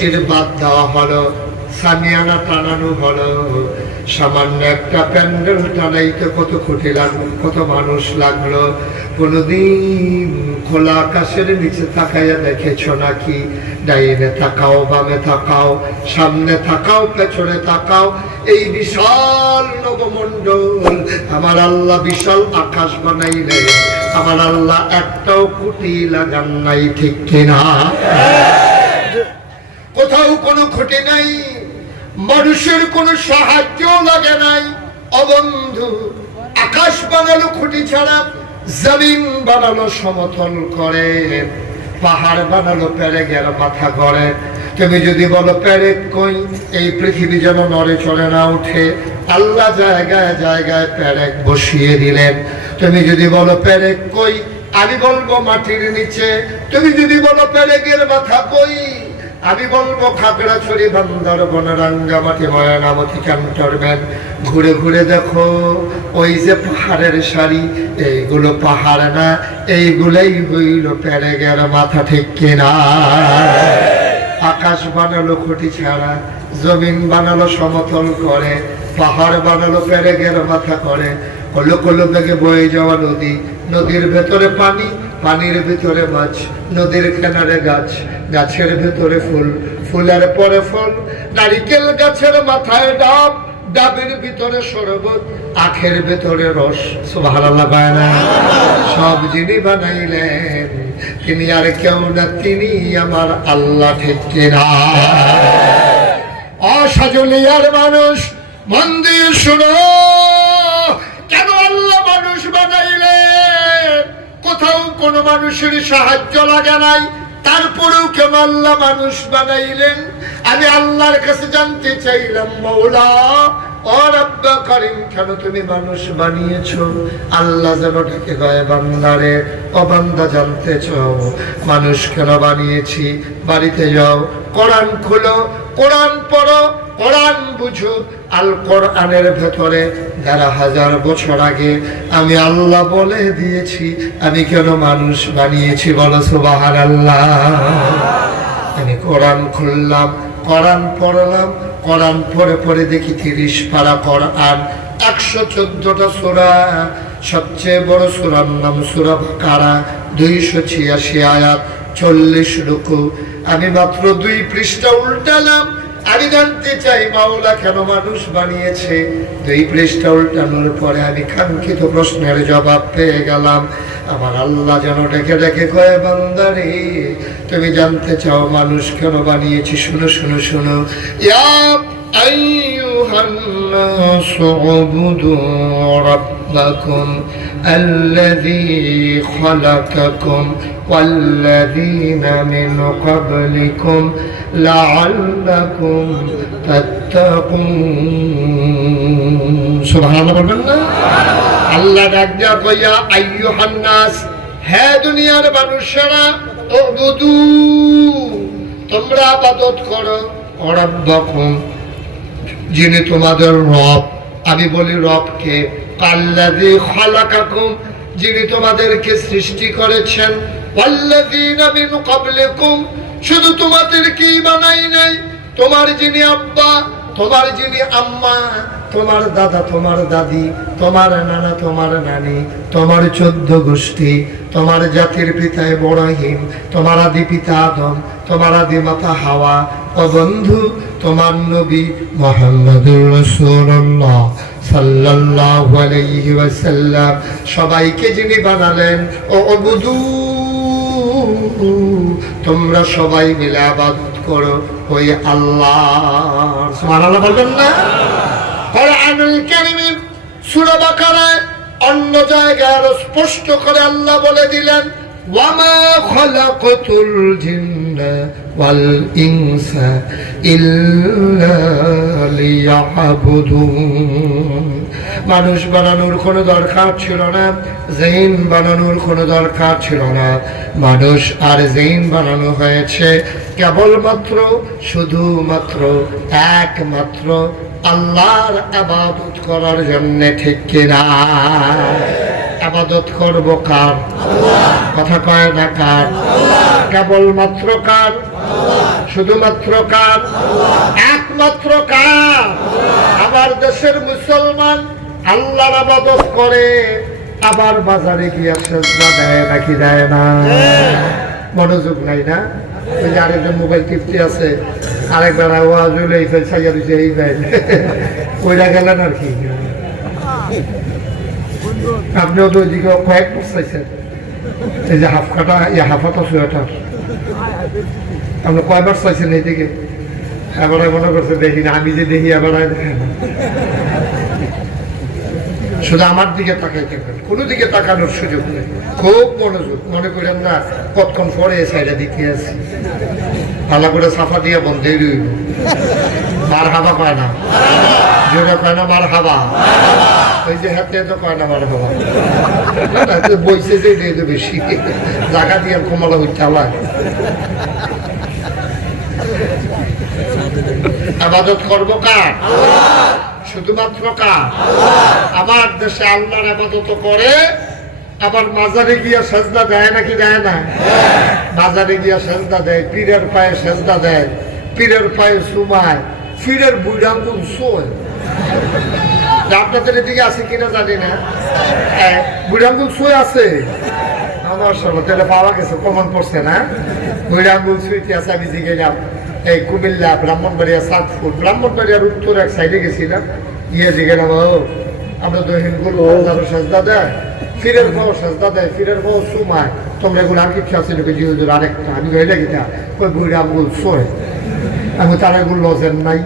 রশির বাদ দেওয়া হলো, সামিয়ানা টানানো হলো। সামান্য একটা প্যান্ডেল টানাইতে কত কোটি লাগলো, কত মানুষ লাগলো। কোনদিন খোলা আকাশের নিচে তাকাইয়া দেখেছ নাকি? ডাইনে তাকাও, বামে তাকাও, সামনে তাকাও, পেছনে তাকাও, এই বিশাল নবমণ্ডল আমার আল্লাহ বিশাল আকাশ বানাইলেন, আমার আল্লাহ একটাও খুঁটি লাগান নাই, ঠিক কিনা? কোথাও কোনো খুঁটি নাই, মানুষের কোনো সাহায্য লাগে নাই। অবন্ধু, আকাশ বানালো খুঁটি ছাড়া, জমিন বানালো সমতল করে, পাহাড় বানালো পেরেকের মাথা করে। তুমি যদি বলো পেরেক কই, এই পৃথিবী যেন নড়ে চড়ে না উঠে, আল্লাহ জায়গায় জায়গায় পেরেক বসিয়ে দিলেন। তুমি যদি বলো পেরেক কই, আমি বলবো মাটির নিচে। তুমি যদি বলো পেরেকের মাথা কই, আমি বলবো খাগড়াছড়ি, বান্দরবন, রাঙ্গামাটি, ময়নামতি, ক্যান্টনমেন্ট। ঘুরে ঘুরে দেখো, ওই যে পাহাড়ের সারি, এইগুলো পাহাড় না, এইগুলোই হইল পেরেকের মাথা, ঠিক কিনা? আকাশ বানালো খুঁটি ছাড়া, জমিন বানালো সমতল করে, পাহাড় বানালো পেরেকের মাথা করে। কলো কলো বেগে বয়ে যাওয়া নদী, নদীর ভেতরে পানি, পানির ভিতরে মাছ, নদীর কিনারে গাছ, গাছের ভেতরে ফুল, ফুলের পরে ফল, নারিকেল গাছের মাথায় ডাব, ডাবের ভিতরে শরবত, আখের ভেতরে রস। সুবহানাল্লাহ পায় না? সব যিনি বানাইলেন তিনি আর কেউ না, তিনি আমার আল্লাহ, ঠিক কিনা? অসাজলিয়ার মানুষ, মন দিয়ে শুনো, কেন আল্লাহ মানুষ বানাইলেন? কোথাও কোনো মানুষের সাহায্য লাগে নাই, তারপরেও কেন আল্লাহ মানুষ বানাইলেন? আমি আল্লাহর কাছে জানতে চাইলাম, মওলা ও রব্বা করিম, কেন তুমি মানুষ বানিয়েছো? আল্লাহ যেন ডেকে কয়, বান্দারে, ও বান্দা, জানতে চাও মানুষ কেন বানিয়েছি? বাড়িতে যাও, কোরআন খোলো, কোরআন পড়ো, কোরআন বুঝো। আল কোরআনের ভেতরে ১১,০০০ বছর আগে আমি আল্লাহ বলে দিয়েছি আমি কেন মানুষ বানিয়েছি। বলো সুবহানাল্লাহ। আমি কোরআন খুললাম, কোরআন পড়লাম, কোরআন পড়ে পড়ে দেখি ৩০ পারা কোরআন, ১১৪টা সূরা। সবচেয়ে বড় সূরার নাম সূরা বাকারা, ২৮৬ আয়াত, ৪০ রুকু। আমি মাত্র ২ পৃষ্ঠা উল্টালাম। আমি জানতে চাই মাওলা কেন মানুষ বানিয়েছে। ২ পৃষ্ঠা উল্টানোর পরে আমি কাঙ্ক্ষিত প্রশ্নের জবাব পেয়ে গেলাম। আমার আল্লাহ যেন ডেকে ডেকে কয়, বান্দারে, তুমি জানতে চাও মানুষ কেন বানিয়েছি? শুনো শুনো শুনো। ইয়া আইয়ুহান নাসু উবুদু রাব্বাকুম আল্লাযী খালাকাকুম ওয়াল্লাযীনা মিন ক্বাবলিকুম লাআল্লাকুম তাত্তাকুন। সুবহানাল্লাহ বলবেন না? আল্লাহ ডাক দিয়া কইয়া, আইয়ুহান নাস, হে দুনিয়ার মানুষেরা, উবুদু, তোমরা ইবাদত করো, রাব্বাকুম, যিনি তোমাদের রব। আমি বলি রবকে, আল্লাযী খালাকাকুম, যিনি তোমাদেরকে সৃষ্টি করেছেন, ওয়াল্লাযীনা মিন ক্বাবলিকুম, শুধু তোমাদেরকেই বানাই নাই, তোমার যিনি আব্বা, তোমার যিনি আম্মা, তোমার দাদা, তোমার দাদি, তোমার নানা, তোমার নানি, তোমার ১৪ গোষ্ঠী, তোমার জাতির পিতা ইব্রাহিম, তোমার আদি পিতা আদম, তোমার আদি মাতা হাওয়া। ও বন্ধু, তোমার নবী মুহাম্মদুর রাসূলুল্লাহ সাল্লাল্লাহু আলাইহি ওয়াসাল্লাম, সবাইকে যিনি বানালেন, ও উবুদু, তোমরা সবাই মিলে ইবাদত করো ওই আল্লাহ। সুবহানাল্লাহ বলবেন না? কোরআনুল কারীমে সূরা বাকারায় অন্য জায়গায় আরো স্পষ্ট করে আল্লাহ বলে দিলেন, ওয়ামা খালাকাতুল জিন্না ওয়াল ইনসা ইল্লা লিয়াবুদুন। মানুষ বানানোর কোনো দরকার ছিল না, জিন বানানোর কোনো দরকার ছিল না। মানুষ আর জিন বানানো হয়েছে কেবলমাত্র, শুধুমাত্র, একমাত্র আল্লাহর ইবাদত করার জন্য, ঠিক কিনা? ইবাদত করব কার? কথা কয় না কার? কেবলমাত্র কার? শুধুমাত্র কার? একমাত্র কার? আমার দেশের মুসলমান আল্লাহর ইবাদত করে, আবার বাজারে গিয়ে সেজদা দেয় নাকি দেয় না? মনোযোগ নাই না? ওই যে আরেকজন মোবাইল টিপতে আছে, আরেকবার আওয়াজ হইলে এই ফেল ছাইয়া দিচ্ছে, এই ফেল ওইটা গেলেন আর কি। আপনিও তো ওইদিকে কয়েক বসাইছেন, এই যে হাফ কাটা, হাফাটা সোয়েটার আপনি কয়বার চাইছেন এইদিকে? এবার মনে করছে দেখি না, আমি যে দেখি এবার শুধু আমার দিকে তাকাই থাকবেন, কোনো দিকে তাকানোর সুযোগ নেই। খুব মনোযোগ, মনে করেন না কতক্ষণ পরে সাইডে দিকে আছি, ভালো করে সাফা দিয়ে বন্ধই রইব। মার হাবা পায় না, জোরে পায় না মার হাবা, ওই যে হাতে তো পায় না মার হাবা, বইছে যে এটা বেশি জায়গা দিয়ে কমলা হইতে আলায়। ইবাদত করবো কার? শুধুমাত্র কার? আমার দেশে আল্লাহর ইবাদত করে, আবার মাজারে গিয়া সেজদা দেয় নাকি দেয় না? মাজারে গিয়া সেজদা দেয়, পীরের পায়ে সেজদা দেয়, পীরের পায়ে সুমায়, পীরের বুড়ি আঙ্গুল ছোঁয়। আপনাদের এদিকে আছে কিনা জানি না, বুড়ি আঙ্গুল ছোঁয় আছে আমার সঙ্গে, তাহলে পাওয়া গেছে, কমন পড়ছে না? বুড়ি আঙ্গুল ছুঁইতে আছে। আমি যে গেলাম এই কুমিল্লা, ব্রাহ্মণবাড়িয়া, চাঁদপুর, ব্রাহ্মণবাড়িয়ার উত্তর এক সাইডে গেছিলাম, গিয়ে যে গেলাম, ও আমরা তো হিন্দুগুলো সেজদা দেয়, ফিরের পাও সেজদা দেয়, ফিরের পাও সুমায়, তোমরা এগুলো আর কি খেয়াল ছিল আরেকটা? আমি গেলে গিয়া ওই বুড়ি আঙ্গুল ছোঁয়, আমি তার এগুলো লজেন নাই,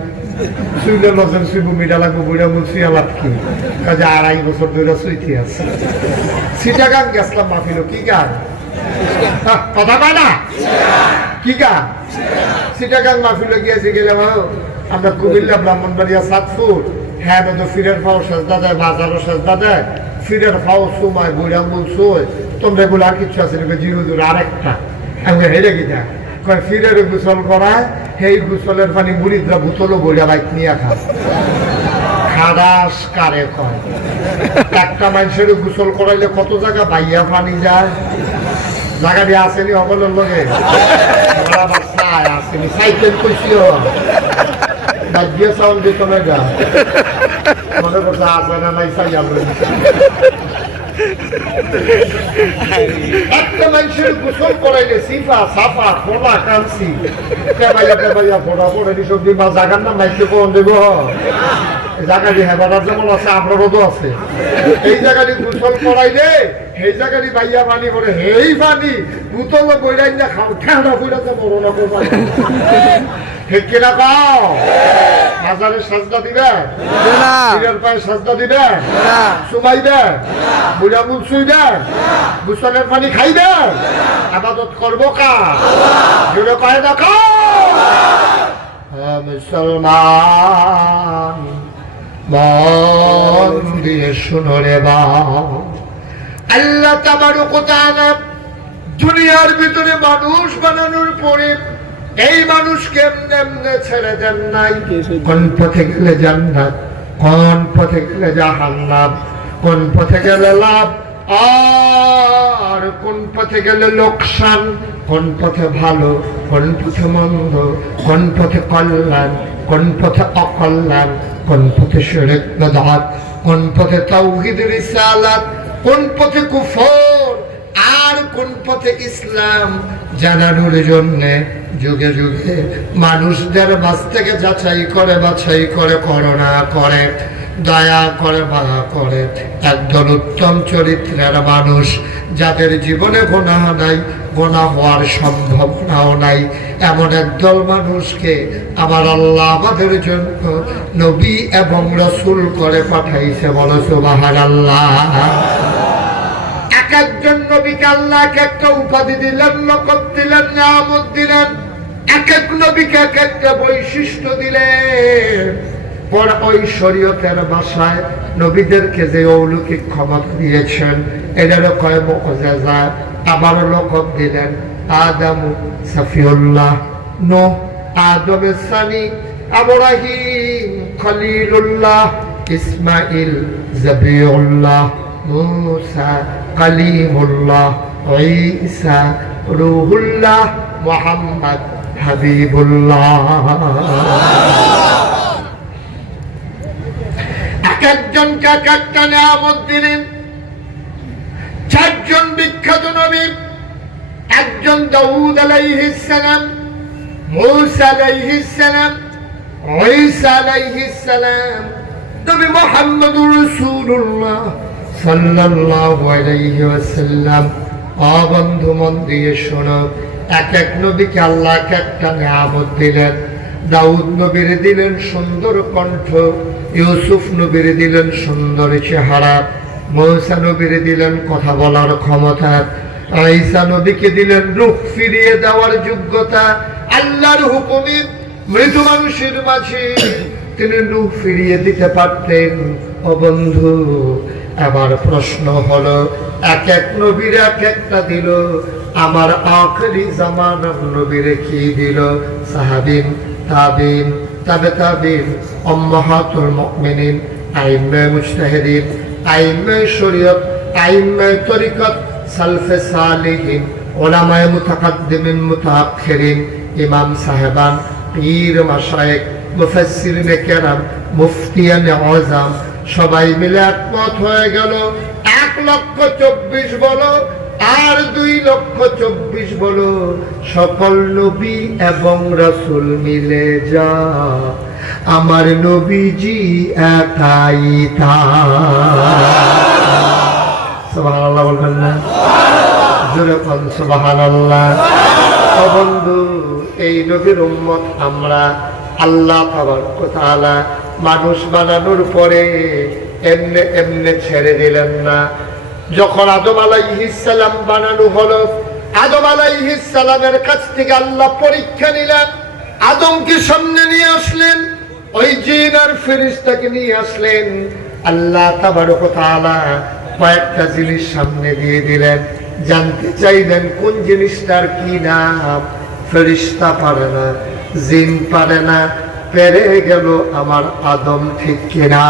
শুইলে লজেন শুইব, মিটা লাগবো, বুড়ি আঙ্গুল শুয়ে লাভ কি? কাজে 2.5 বছর ধরে শুইতে আছে। চিটাগাং গেছিলাম মাহফিল, কি গান? কথা পায় না, কি গান? চিটাগাং মাহফিলে গিয়েছি, গেলাম আমরা কুমিল্লা, ব্রাহ্মণবাড়িয়া, চাঁদপুর, হ্যাঁ তো ফিরের পাও সেজদা দেয়, বাজারও সেজদা দেয়, ফিরের পাও সুমায়, বুড়ি আঙ্গুল ছোঁয়, তোমরা এগুলো আর কিচ্ছু আছে নাকি? জিহুদুর আরেকটা। আমি হেরে গিয়ে কয় ফিরের গোসল করায়, সেই গোসলের পানি বুড়িদরা বোতলও বইয়া বাইক নিয়ে খা। খাদাস কারে কয়? একটা মানুষের গোসল করাইলে কত জায়গা বাইয়া পানি যায়, জায়গা দিয়ে আসেনি সকলের লগে, আসেনি সাইকেল কইছিও বাজিয়ে চাউল দিত না গা, মনে করছে আসে না নাই চাই আমরা। একটা মানুষের গোসল করাইলে সিফা সাফা ফোড়া কানসি টেবাইয়া টেবাইয়া ফোড়া পড়ে সব দিবা, জাগার নাম মাইকে কোন দেব জায়গাটি হেবাটার যেমন আছে, আপনারও তো আছে। এই জায়গাটি গোসল করাইলে সেই জায়গাটি বাইয়া পানি পড়ে, সেই পানি বোতল বইলাই না খাও, ঠান্ডা বইলাতে বড় না করবা ঠিক কিনা কাও? বাজারে সাজদা দিবে, পীরের পায়ে সাজদা দিবে, সুমাইবে, বুড়া মুখ শুইবে, গোসলের পানি খাইবে, ইবাদত করবো কার? জোরে কয় না কাও? মুসলমান মন দিয়ে শুনো রে বাপ, আল্লাহ তাবারক ওয়া তাআলা দুনিয়ার ভিতরে মানুষ বানানোর পরে এই মানুষকে এমনি ছেড়ে দেন নাই। কোন পথে গেলে জান্নাত, কোন পথে গেলে জাহান্নাম, কোন পথে গেলে লাভ আর কোন পথে গেলে লোকসান, কোন পথে ভালো, কোন পথে মন্দ, কোন পথে কল্যাণ, কোন পথে অকল্যাণ, কোন পথে শিরক বিদআত, কোন পথে তাওহীদ রিসালাত, কোন পথে কুফর আর কোন পথে ইসলাম জানানোর জন্য যুগে যুগে মানুষদের মাঝ থেকে যাচাই করে বাছাই করে, করুণা করে, দয়া করে, মায়া করে একদল উত্তম চরিত্রের মানুষ, যাদের জীবনে গুনাহ নাই, গুনাহ হওয়ার সম্ভাবনাও নাই, এমন একদল মানুষকে আমার আল্লাহ আমাদের জন্য নবী এবং রাসূল করে পাঠাইছে। বলো সুবহানাল্লাহ। এক একজন নবীকে আল্লাহ এক একটা উপাধি দিলেন, লকব দিলেন, নিয়ামত দিলেন, এক এক নবীকে এক একটা বৈশিষ্ট্য দিলেন। পর ওই শরীয়তের ভাষায় নবীদেরকে যে অলৌকিক ক্ষমতা দিয়েছেন এটারও কয় মুআজিজা। আবার লকব দিলেন আদম সফিউল্লাহ, নূহ আদমের সানি, ইব্রাহিম খলিলুল্লাহ, ইসমাইল জবিউল্লাহ, মুসা কালিমুল্লাহ, ঈসা রূহুল্লাহ, মুহাম্মদ হাবিবুল্লাহ। এক একজনকে এক একটা নিয়ামত দিলেন। চারজন বিখ্যাত নবী, একজন দাউদ আলাইহিস সালাম, মূসা আলাইহিস সালাম, ঈসা আলাইহিস সালাম, নবী মুহাম্মদুর রাসূলুল্লাহ সাল্লাল্লাহু আলাইহি ওয়াসাল্লাম। বন্ধু মন দিয়ে শোনো, এক এক নবীকে আল্লাহ এক একটা নিয়ামত দিলেন। দাউদ নবীর দিলেন সুন্দর কণ্ঠ, ইউসুফ নবীর দিলেন সুন্দর চেহারা, মূসা নবীর দিলেন কথা বলার ক্ষমতা, ঈসা নবীকে দিলেন রূহ ফিরিয়ে দেওয়ার যোগ্যতা। আল্লাহর হুকুমে মৃত মানুষের মাঝে তিনি রূহ ফিরিয়ে দিতে পারতেন। ও বন্ধু, আবার প্রশ্ন হলো, এক এক নবীর এক একটা দিল, আমার আখেরি জামানার নবীরে কি দিল? সাহাবিন, তাবিন, তাবে তাবিন, উম্মাহাতুল মুমিনিন, আইম্মে মুজতাহিদিন, আইম্মে শরীয়ত, আইম্মে তরিকত, সালফে সালিহিন, উলামায়ে মুতাকাদ্দিমিন মুতাআখিরিন, ইমাম সাহেবান, পীর মাশায়েখ, মুফাসসিরিনে কেরাম, মুফতিয়ানে আযম, সবাই মিলে একমত হয়ে গেল 1,24,000 বলো আর 2,24,000 বলো, সকল নবী এবং রাসূল মিলে যা আমার নবীজি একাই তা। সুবহানাল্লাহ বলবেন না? জোরে বলুন সুবহানাল্লাহ। ও বন্ধু, এই নবীর উম্মত আমরা। আল্লাহ তাবারক ওয়া তাআলা মানুষ বানানোর পরে এমনে এমনে ছেড়ে দিলেন না। যখন আদম আলাইহিস সালাম বানানো হলো, আদম আলাইহিস সালামের কাছ থেকে আল্লাহ পরীক্ষা নিলেন। আদমকে সামনে নিয়ে আসলেন, ওই জিন আর ফেরেশতাকে নিয়ে আসলেন। আল্লাহ তাবারক ওয়া তাআলা কয়েকটা জিনিস সামনে দিয়ে দিলেন। জানতে চাইলেন কোন জিনিসটার কি নাম। ফেরেশতা পারে না, জিন পারে না, পেরে গেল আমার আদম, ঠিক কিনা?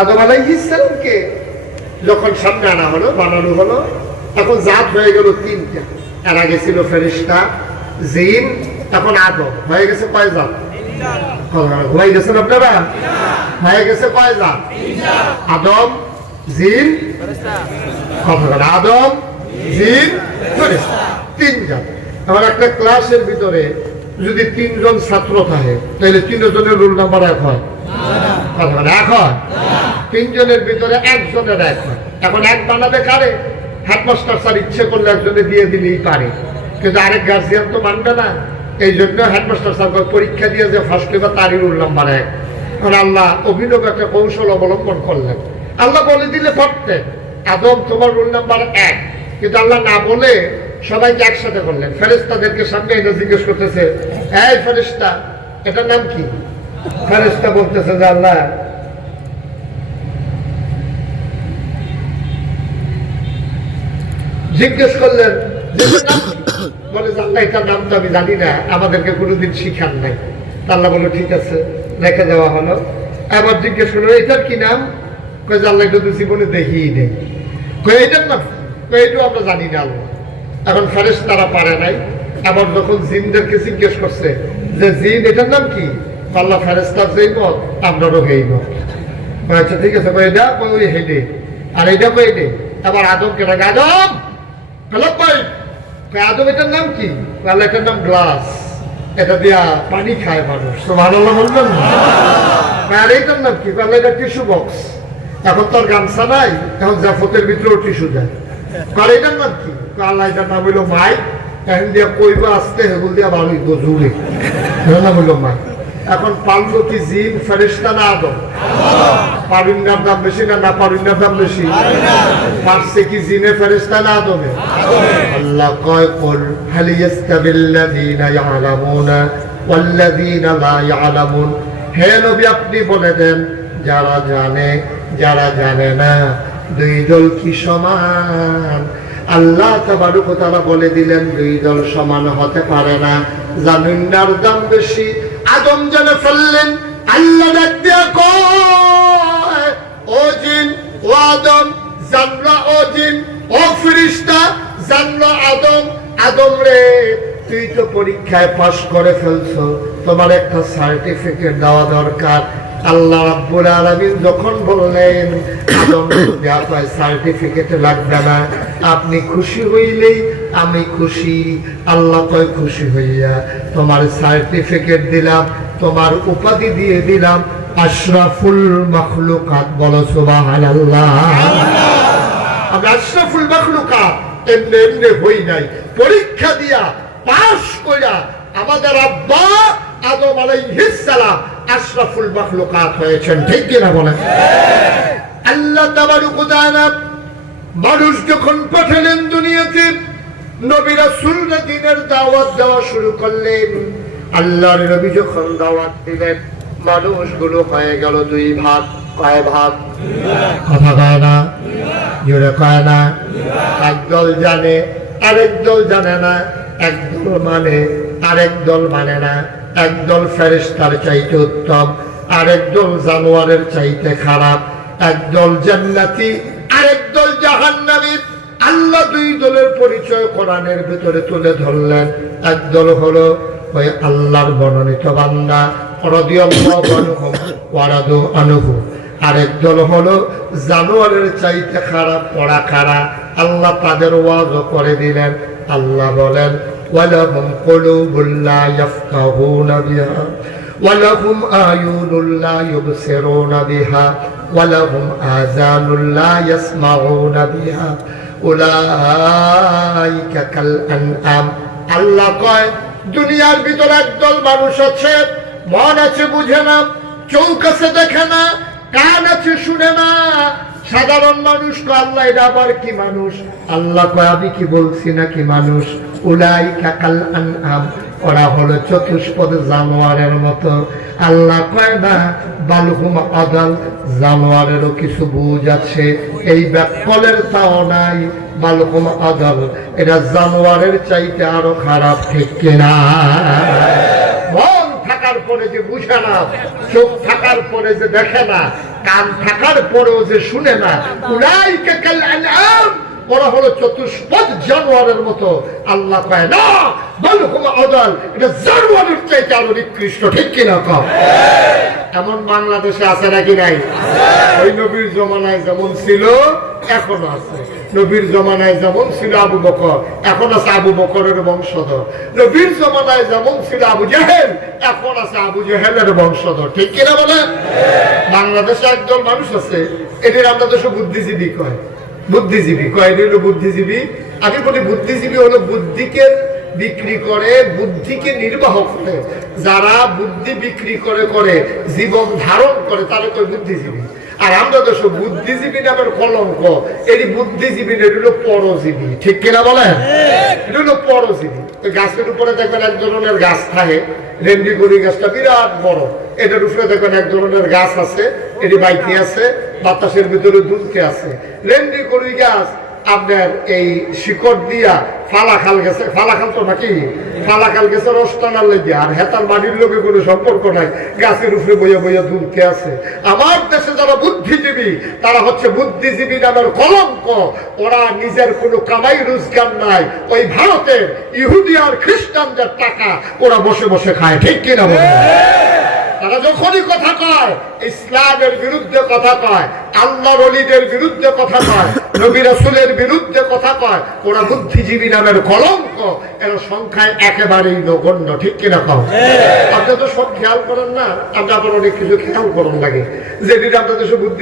আদম আলাইহিস সালামকে যখন সামনে আনা হলো, বানানো হলো, এখন জাত হয়ে গেল 3টা। এর আগে ছিল ফেরেশতা, জিন, এখন আদম। হয়ে গেছে কয় জাত? ঘুমাই গেছেন আপনারা? হয়ে গেছে কয় জাত? আদম, জিন, আদম, জিন, ফেরেশতা, 3 জাত। আমার একটা ক্লাসের ভিতরে যদি 3 জন ছাত্র থাকে, তাহলে 3 জনের রোল নাম্বার 1 হয়? 1 হয়। 3 জনের ভিতরে 1 জনের 1 হয়। এখন 1 বানাবে কারে? হেডমাস্টার স্যার ইচ্ছে করলে একজনে দিয়ে দিলেই পারে, কিন্তু আরেক গার্জিয়ান তো মানবে না। এই জন্য হেডমাস্টার স্যার পরীক্ষা দিয়ে যে ফার্স্ট পেপার তারই রোল নাম্বার 1। এখন আল্লাহ অভিনব একটা কৌশল অবলম্বন করলেন। আল্লাহ বলে দিলে পড়তে, আদম তোমার রোল নাম্বার 1, কিন্তু আল্লাহ না বলে সবাইকে একসাথে করলেন। ফেরেশতাদেরকে সামনে এনে জিজ্ঞেস করতেছে, এই ফেরেশতা, এটার নাম কি? ফেরেশতা বলতেছে যে আল্লাহ, জিজ্ঞেস করলেন বলে আল্লাহ এটার নাম তো আমি জানি না, আমাদেরকে কোনোদিন শিখান নাই। আল্লাহ বলল ঠিক আছে, রেখে দেওয়া হলো। আবার জিজ্ঞেস করলো এটার কি নাম? কয়ে আল্লাহ এটা তো জীবনে দেখিই নেই। কয়ে এটার নাম? কয়ে এটাও আমরা জানি না আল্লাহ। এখন ফেরেশতারা পারে নাই। আবার যখন জিনদেরকে জিজ্ঞেস করছে যে জিন এটার নাম কি? আল্লাহ ফেরেশতার যেই মত আমরারও এই মত। আচ্ছা ঠিক আছে, এটা ওই হেডে আর এটা কই নেই। আবার আদমকে ডাকে, আদম আদম এটার নাম কি? তাহলে এটার নাম গ্লাস, এটা দিয়া পানি খায় মানুষ। সুবহানাল্লাহ বলবেন না? আর এটার নাম কি? তাহলে এটা টিস্যু বক্স। এখন তোর গামছা নাই, এখন জাফতের ভিতরেও টিস্যু দেয়। আর এটার নাম কি? আল্লাহ এটার নাম হইলো মাইক। এখন দিয়া কইবা আসতে হেগুল দিয়া বাড়ি জুড়ে, এটার নাম হইলো মাইক। এখন পারলো কি জিন ফেরেশতা না আদম? পারুন্নার দাম বেশি না না পারুন্নার দাম বেশি? পারছে কি জিনে ফেরেশতা না আদমে? আল্লাহ কয় কুল হাল ইয়াস্তাবিল্লাযীনা ইয়ালামুনা ওয়াল্লাযীনা লা ইয়ালামুন। হে নবী আপনি বলে দেন, যারা জানে যারা জানে না 2 দল কি সমান? আল্লাহ তাবারক ওয়া তাআলা বলে দিলেন 2 দল সমান হতে পারে না। জামিনার দাম বেশি। আদম জানে ফেললেন। আল্লাহ ডাক দিয়া কয়, ও জিন, ও আদম, জানরা, ও জিন, ও ফেরেশতা, জানলো আদম, আদম রে তুই তো পরীক্ষায় পাশ করে ফেলছো, তোমার একটা সার্টিফিকেট দেওয়া দরকার। আল্লাহ রাব্বুল আলামিন যখন বললেন আদম সার্টিফিকেট লাগবে না, আপনি খুশি হইলেই আমি খুশি। আল্লাহ কয় খুশি হইয়া তোমার সার্টিফিকেট দিলাম, তোমার উপাধি দিয়ে দিলাম আশরাফুল মাখলুকাত। বলো সুবহানাল্লাহ। আমরা আশরাফুল মাখলুকাত এমনি এমনি হই নাই, পরীক্ষা দিয়া পাস কইরা আমাদের আব্বা আদম আলাইহিস সালাম আশরাফুল মাখলুকাত হয়েছেন। ঠিক কিনা বলেন? আল্লাহ তাবারক ওয়া তাআলা মানুষ যখন পাঠালেন দুনিয়াতে, নবী রাসূলরা দ্বীনের দাওয়াত দেওয়া শুরু করলেন। আল্লাহর নবী যখন দাওয়াত দিলেন, মানুষগুলো হয়ে গেল দুই ভাগ। কয় ভাগ? কথা কয় না, জোরে কয় না। একদল জানে, আরেক দল জানে না। একদল মানে, আরেক দল মানে না। একদল ফেরেশতার চাইতে উত্তম, আরেক দল জানোয়ারের চাইতে খারাপ। একদল জান্নাতি, আরেক দল জাহান্নামী। আল্লাহ দুই দলের পরিচয় কোরআনের ভিতরে তুলে ধরলেন। একদল হলো ওই আল্লাহর মনোনীত বান্দা, রাদিয়াল্লাহু আনহুম ওয়া রাদু আনহু। আরেক দল হলো জানোয়ারের চাইতে খারাপ, পড়া খারাপ। আল্লাহ তাদের ওয়াজও করে দিলেন। আল্লাহ বলেন ওয়ালাহুম কুলুবুল লা ইয়াফকাহুনা বিহা ওয়ালাহুম আয়ুনুল লা ইউবসিরুনা বিহা ওয়ালাহুম আযানুল লা ইয়াসমাউনা বিহা উলাইকা কাল আনআম। আল্লাহ কয় দুনিয়ার ভিতরে একদল মানুষ আছে, মন আছে বুঝে না, চোখ আছে দেখে না, কান আছে শুনে না। সাধারণ মানুষ কয় আল্লাহ এটা আবার কি মানুষ? আল্লাহ কয় আমি কি বলছি নাকি মানুষ? উলাইকা কাল আনআম, ওরা হলো চতুষ্পদ জানোয়ারের মতো। আল্লাহ কয় না বালহুম আদাল, জানোয়ারেরও কিছু বুঝ আছে, এই ব্যাকলের তাও নাই। বালহুম আদাল, এটা জানোয়ারের চাইতে আরো খারাপ। ঠিক কিনা? মন থাকার পরে যে বুঝে না, চোখ থাকার পরে যে দেখে না, কান থাকার পরেও যে শুনে না, উলাইকা কাল আনআম, ওরা হলো চতুষ্পদ জানোয়ারের মতো। আল্লাহ কয় না বালহুম আদাল, এটা জানোয়ারের চাইতে আরো নিকৃষ্ট। ঠিক কিনা কও? এমন বাংলাদেশে আছে নাকি নাই? ওই নবীর জমানায় যেমন ছিল এখনো আছে। নবীর জমানায় যেমন ছিল আবু বকর, এখন আছে আবু বকরের বংশধর। নবীর জমানায় যেমন ছিল আবু জেহেল, এখন আছে আবু জেহেলের বংশধর। ঠিক কিনা বলে? বাংলাদেশে একদল মানুষ আছে, এদের আমরা দেশে বুদ্ধিজীবী কয়। বুদ্ধিজীবী কয়, এদের হলো বুদ্ধিজীবী। আমি বলি বুদ্ধিজীবী হলো বুদ্ধিকে বিক্রি করে, বুদ্ধিকে নির্বাহ করে। যারা বুদ্ধি বিক্রি করে করে জীবন ধারণ করে তারা কই বুদ্ধিজীবী। আর আমরা তো সব বুদ্ধিজীবী নামের কলঙ্ক, এটি বুদ্ধিজীবী না, এটা হলো পরজীবী। ঠিক কিনা বলেন? এটা হলো পরজীবী। গাছের উপরে দেখবেন এক ধরনের গাছ থাকে, রেন্ডিগড়ি গাছটা বিরাট বড়। এটার উপরে দেখবেন এক ধরনের গাছ আছে, এটি বাইকে আছে, বাতাসের ভিতরে দুলতে আছে। রেন্ডিগড়ি গাছ আপনার এই শিকড় দিয়া ফালাখাল গেছে, ফালাখাল তো নাকি ফালাখাল গেছে রস টানার লেগে, আর হেতার মাটির লোকে কোনো সম্পর্ক নাই, গাছের উপরে বইয়া বইয়া দুলতে আছে। আমার দেশে যারা বুদ্ধিজীবী তারা হচ্ছে বুদ্ধিজীবী নামের কলঙ্ক। ওরা নিজের কোনো কামাই রোজগার নাই, ওই ভারতের ইহুদি আর খ্রিস্টানদের টাকা ওরা বসে বসে খায়। ঠিক কিনা বলে? তারা যখনই কথা কয় ইসলামের বিরুদ্ধে কথা কয়, আল্লাহর ওলিদের বিরুদ্ধে কথা কয়, নবী রাসূলের বিরুদ্ধে কথা কয়, ওরা বুদ্ধিজীবী নামের কলঙ্ক। এর সংখ্যায় একেবারেই নগণ্য। ঠিক কিনা কও? আপনি তো সব খেয়াল করেন না, আপনি আবার অনেক কিছু খেয়াল করেন লাগে, যেদিন আপনাদের বুদ্ধি